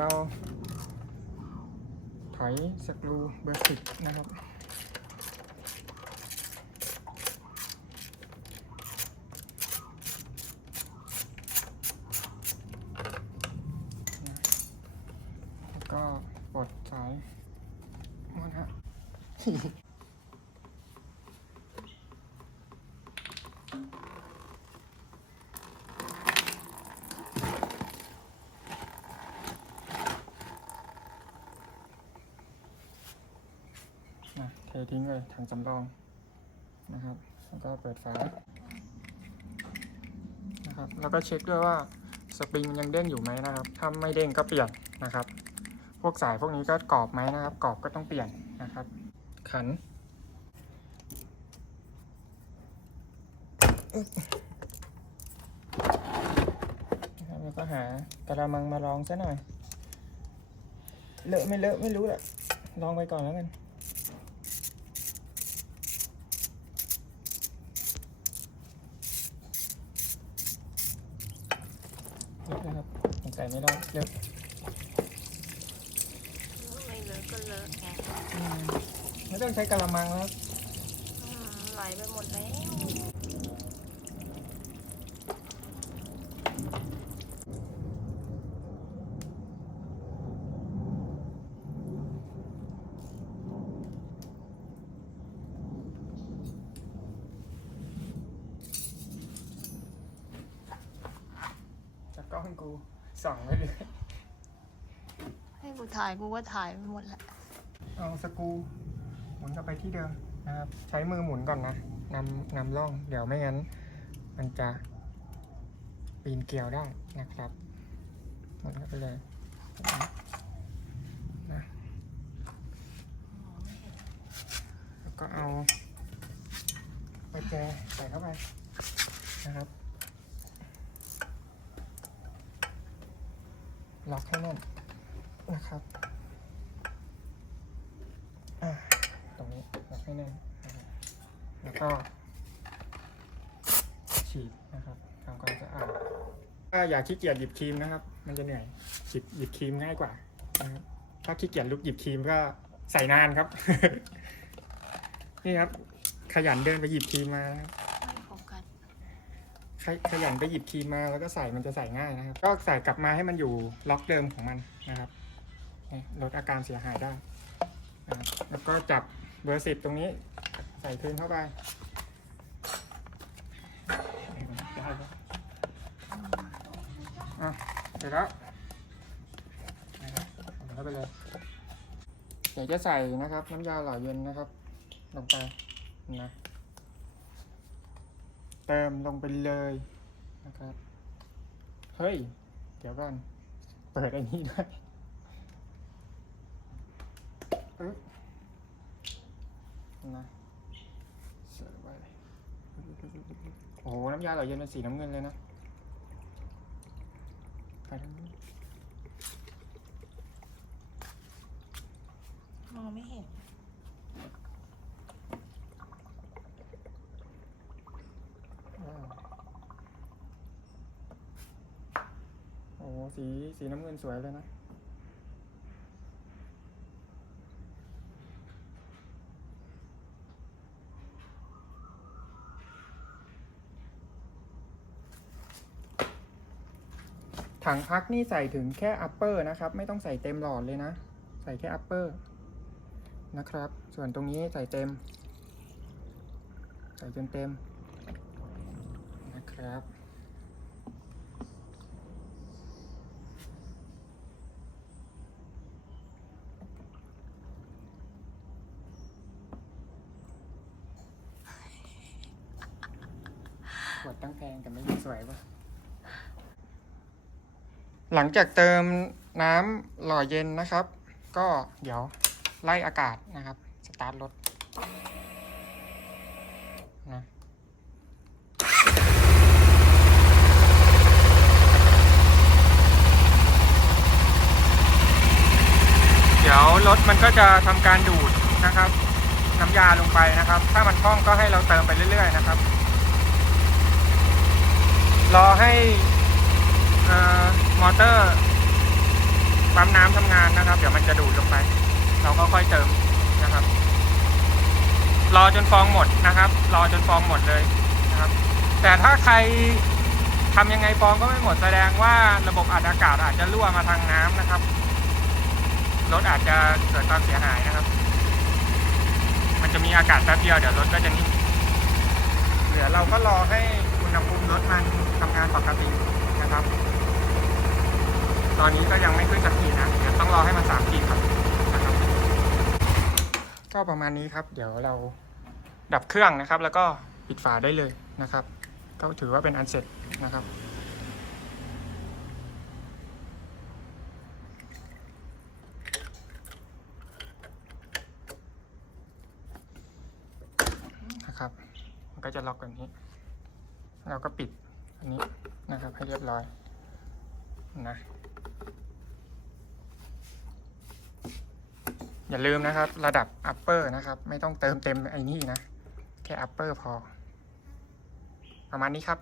เราถอยสกรูเบอร์สิบนะครับแล้วก็ปลดสายหมดฮะ เททิ้งเลยถังสำรองนะครับ แล้วก็เปิดฝานะครับ แล้วก็เช็คด้วยว่าสปริงยังเด้งอยู่ไหมนะครับ ถ้าไม่เด้งก็เปลี่ยนนะครับ พวกสายพวกนี้ก็กรอบไหมนะครับ กรอบก็ต้องเปลี่ยนนะครับ ขันแล้วก็หากระมังมาลองซะหน่อย เลอะไม่เลอะไม่รู้แหละลองไปก่อนแล้วกัน เยอะนะครับสงสัยไม่ได้เยอะไม่เลอะก็เลอะไงอืมไม่ต้องใช้กระมังแล้ว อืมไหลไปหมดแล้วจ งกูส่องไปเลยให้กูถ่ายกูก็ถ่ายไปหมดแหละเอาสกรูหมุนกลับไปที่เดิมนะครับ ใช้มือหมุนก่อนนะนำนำล่องเดี๋ยวไม่งั้น มันจะปีนเกลียวได้นะครับหมุนเข้าไปเลยนะแล้วก็เอาประแจใส่เข้าไปนะครับ ล็อกให้แน่นนะครับตรงนี้ล็อกให้แน่นแล้วก็ฉีดนะครับทำความสะอาดถ้าอย่าขี้เกียจหยิบครีมนะครับ มันจะเหนื่อยหยิบหยิบครีมง่ายกว่านะครับถ้าขี้เกียจลุกหยิบครีมก็ใส่นานครับ นี่ครับ ขยันเดินไปหยิบครีมมานะครับ ขยขยันไปหยิบครีมมาแล้วก็ใส่มันจะใส่ง่ายนะครับ ก็ใส่กลับมาให้มันอยู่ล็อกเดิมของมันนะครับลดอาการเสียหายได้นะครับแล้วก็จับเบอร์สิบตรงนี้ ใส่คืนเข้าไปได้ครับอะเสร็จแล้วนะครับเข้าไปเลยเดี๋ยวจะใส่นะครับ น้ำยาหล่อเย็นนะครับ ลงไปนะ เติมลงไปเลยนะครับ เฮ้ย เดี๋ยวก่อน เปิดอันนี้ด้วยนะเสร์ฟไปโอ้โห น้ำยาหล่อเย็นเป็นสีน้ำเงินเลยนะไปทางนี้มองไม่เห็น อ้าวโอ้โห สีสีน้ำเงินสวยเลยนะ ถังพักนี่ใส่ถึงแค่ upper นะครับ ไม่ต้องใส่เต็มหลอดเลยนะ ใส่แค่ upper นะครับ ส่วนตรงนี้ใส่เต็ม ใส่จนเต็มนะครับ ตั้งแพงแต่ไม่สวยปะหลังจากเติมน้ำหล่อเย็นนะครับ ก็เดี๋ยวไล่อากาศนะครับ สตาร์ทรถนะเดี๋ยวรถมันก็จะทำการดูดนะครับ น้ำยาลงไปนะครับ ถ้ามันคล่องก็ให้เราเติมไปเรื่อย ๆ นะครับ รอให้เอ่อมอเตอร์ปั๊มน้ำทำงานนะครับ เดี๋ยวมันจะดูดลงไป เราก็ค่อยเติมนะครับ รอจนฟองหมดนะครับ รอจนฟองหมดเลยนะครับ แต่ถ้าใครทำยังไงฟองก็ไม่หมดแสดงว่าระบบอัดอากาศอาจจะรั่วมาทางน้ำนะครับรถอาจจะเกิดความเสียหายนะครับ มันจะมีอากาศแป๊บเดียวเดี๋ยวรถก็จะนิ่งเดี๋ยวเราก็รอให้อุณหภูมิรถมัน ปกตินะครับ ตอนนี้ก็ยังไม่ขึ้นสักทีนะ เดี๋ยวต้องรอให้มันสามขีดก่อนนะครับ ก็ประมาณนี้ครับ เดี๋ยวเราดับเครื่องนะครับ แล้วก็ปิดฝาได้เลยนะครับ ก็ถือว่าเป็นอันเสร็จนะครับนะครับ มันก็จะล็อกแบบนี้ เราก็ปิด อันนี้นะครับให้เรียบร้อยนะอย่าลืมนะครับ ระดับ upper นะครับ ไม่ต้องเติมเต็มไอ้นี่นะ แค่ upper พอ ประมาณนี้ครับ